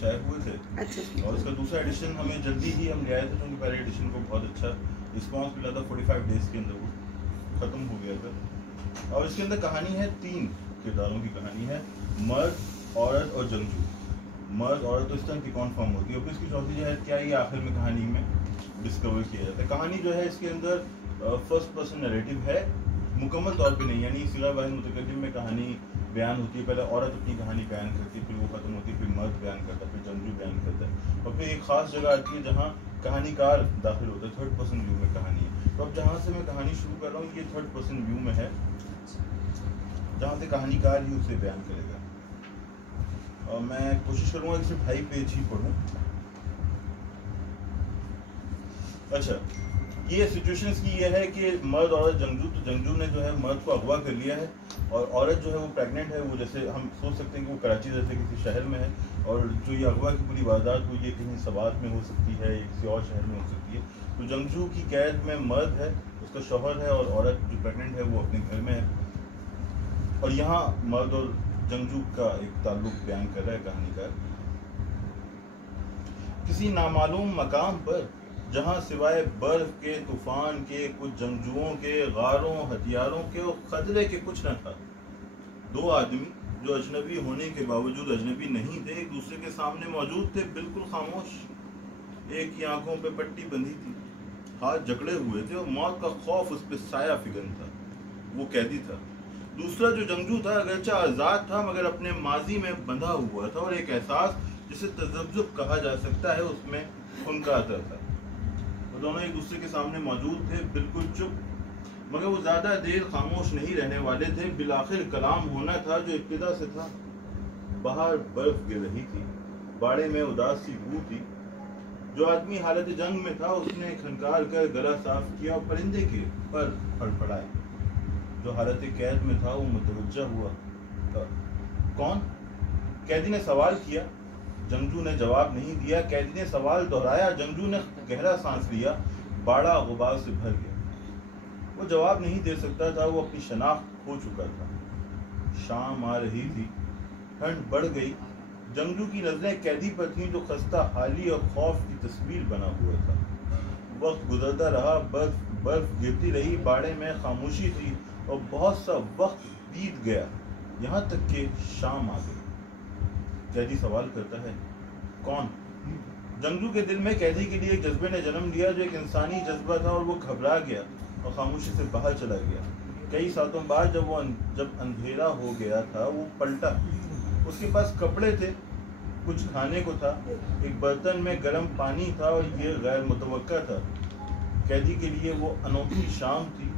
शाये हुए थे। अच्छा। और इसका दूसरा एडिशन हमें जल्दी ही हम ले आए थे, क्योंकि पहले एडिशन को बहुत अच्छा रिस्पॉन्स मिला था। 45 डेज़ के अंदर वो ख़त्म हो गया था। और इसके अंदर कहानी है 3 किरदारों की कहानी है, मर्द, औरत और जंगजू। मर्द औरत तो इस तरह की कौन फॉर्म होती है, और इसकी चौथी जो है क्या, ये आखिर में कहानी में डिस्कवर किया जाता है। कहानी जो है इसके अंदर फर्स्ट पर्सन नैरेटिव है, मुकम्मल तौर पे नहीं, यानी सिगा वाहिद मुतकल्लिम में कहानी बयान होती है। पहले औरत अपनी कहानी बयान करती है, फिर वो ख़त्म होती है, फिर मर्द बयान करता है, फिर जंगजू बयान करता है, और फिर एक ख़ास जगह आती है जहाँ कहानीकार दाखिल होता है। थर्ड पर्सन व्यू में कहानी है। तो अब जहाँ से मैं कहानी शुरू कर रहा हूँ ये थर्ड पर्सन व्यू में है, जहाँ से कहानीकार ही उसे बयान करेगा। और मैं कोशिश करूँगा कि सिर्फ 2.5 पेज ही पढ़ूँ। अच्छा, ये सिचुएशंस की ये है कि मर्द औरत जंगजू, तो जंगजू ने जो है मर्द को अगवा कर लिया है, और औरत जो है वो प्रेग्नेंट है। वो जैसे हम सोच सकते हैं कि वो कराची जैसे किसी शहर में है, और जो ये अगवा की पूरी वारदात वो ये कहीं सवात में हो सकती है, या किसी और शहर में हो सकती है। तो जंगजू की कैद में मर्द है, उसका शौहर है, और औरत जो प्रेग्नेंट है वो अपने घर में है। और यहाँ मर्द और जंगजू का एक ताल्लुक बयान कर रहा है कहानीकार। किसी नामालूम मकाम पर, जहाँ सिवाय बर्फ के, तूफान के, कुछ जंगजुओं के, गारों, हथियारों के और खतरे के कुछ न था। 2 आदमी जो अजनबी होने के बावजूद अजनबी नहीं थे, एक दूसरे के सामने मौजूद थे, बिल्कुल खामोश। एक की आंखों पे पट्टी बंधी थी, हाथ जकड़े हुए थे, और मौत का खौफ उस पर साया फिगन था। वो कैदी था। दूसरा जो जंगजू था अगरचे आज़ाद था, मगर अपने माजी में बंधा हुआ था, और एक एहसास जिसे तजब्जुब कहा जा सकता है उसमें फुनकाता था। वो दोनों एक दूसरे के सामने मौजूद थे, बिल्कुल चुप, मगर वो ज़्यादा देर खामोश नहीं रहने वाले थे। बिलाखिर कलाम होना था जो इब्तिदा से था। बाहर बर्फ गिर रही थी, बाड़े में उदास सी बू थी। जो आदमी हालत जंग में था उसने खनकार कर गला साफ किया और परिंदे के पर फड़फड़ाए। जो हालत कैद में था वो मुतवज्जा हुआ। कौन? कैदी ने सवाल किया। जंगजू ने जवाब नहीं दिया। कैदी ने सवाल दोहराया। जंगजू ने गहरा सांस लिया। बाड़ा गुबार से भर गया। वो जवाब नहीं दे सकता था, वो अपनी शनाख्त खो चुका था। शाम आ रही थी, ठंड बढ़ गई। जंगजू की नजरें कैदी पर थीं जो खस्ता हाली और खौफ की तस्वीर बना हुआ था। वक्त गुजरता रहा, बर्फ गिरती रही, बाड़े में खामोशी थी, और बहुत सा वक्त बीत गया, यहाँ तक कि शाम आ गई। कैदी सवाल करता है, कौन? जंगजू के दिल में कैदी के लिए एक जज्बे ने जन्म लिया जो एक इंसानी जज्बा था, और वो घबरा गया और खामोशी से बाहर चला गया। कई सालों बाद जब अंधेरा हो गया था, वो पलटा। उसके पास कपड़े थे, कुछ खाने को था, एक बर्तन में गर्म पानी था, और ये गैर मुतवक्का था। कैदी के लिए वो अनोखी शाम थी,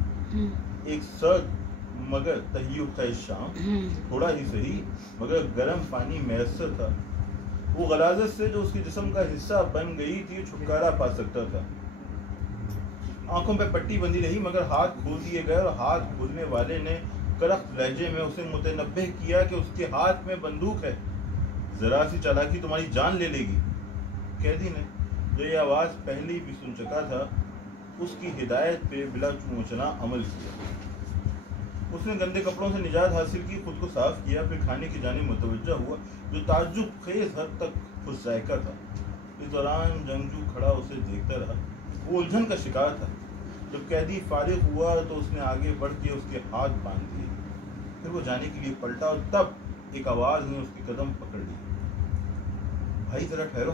एक सर्द मगर तहय्युब ख़ैज़ शाम, थोड़ा ही सही मगर गर्म पानी मैसर था। वो गलाजत से जो उसके जिस्म का हिस्सा बन गई थी छुटकारा पा सकता था। आंखों पे पट्टी बंधी रही, मगर हाथ खोल दिए गए, और हाथ खोलने वाले ने करख्त लहजे में उसे मुतनब्बे किया कि उसके हाथ में बंदूक है, जरा सी चालाकी तुम्हारी जान ले लेगी। कैदी ने, जो ये आवाज़ पहले भी सुन चुका था, उसकी हिदायत पे बिला चूचना अमल किया। उसने गंदे कपड़ों से निजात हासिल की, खुद को साफ किया, फिर खाने की जानिब मुतवज्जा हुआ जो ताज्जुब खेज हद तक खुश जायका था। इस दौरान जंगजू खड़ा उसे देखता रहा। वो उलझन का शिकार था। जब कैदी फारिग हुआ तो उसने आगे बढ़ के उसके हाथ बांध दिए। फिर वो जाने के लिए पलटा, और तब एक आवाज़ ने उसके कदम पकड़ लिए। भाई जरा ठहरो।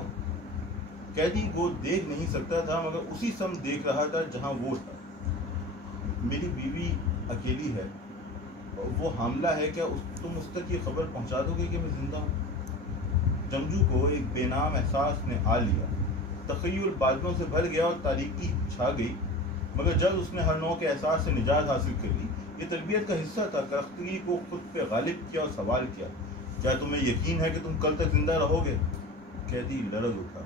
कैदी वो देख नहीं सकता था, मगर उसी सम देख रहा था जहां वो था। मेरी बीवी अकेली है, वो हामला है, क्या तुम उस तक ये खबर पहुंचा दोगे कि मैं जिंदा हूँ? जंगजू को एक बेनाम एहसास ने आ लिया। तखय्युल बादलों से भर गया और तारीकी छा गई, मगर जल्द उसने हर नौ के एहसास से निजात हासिल कर ली। ये तरबियत का हिस्सा था। करख्तगी को खुद पे गालिब किया और सवाल किया, क्या तुम्हें यकीन है कि तुम कल तक जिंदा रहोगे? कैदी लरज़ उठा,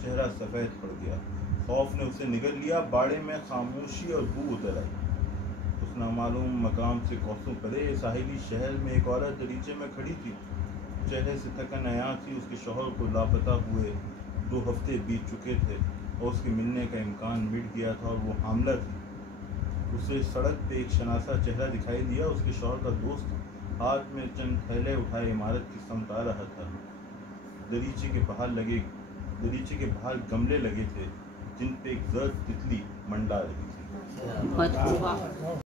चेहरा सफ़ेद पड़ गया। खौफ ने उसे निगल लिया। बाड़े में खामोशी और बू उतर आई। उस नामालूम मकाम से कोसों परे साहिली शहर में एक औरत दरीचे में खड़ी थी। चेहरे से थकन आया थी। उसके शौहर को लापता हुए 2 हफ्ते बीत चुके थे, और उसके मिलने का इम्कान मिट गया था, और वो हामला थी। उसे सड़क पे एक शनासा चेहरा दिखाई दिया। उसके शौहर का दोस्त हाथ में चंद थैले उठाए इमारत की समत आ रहा था। دریچے کے باہر گملے لگے تھے جن پہ ایک زرد تتلی منڈا رہی تھی.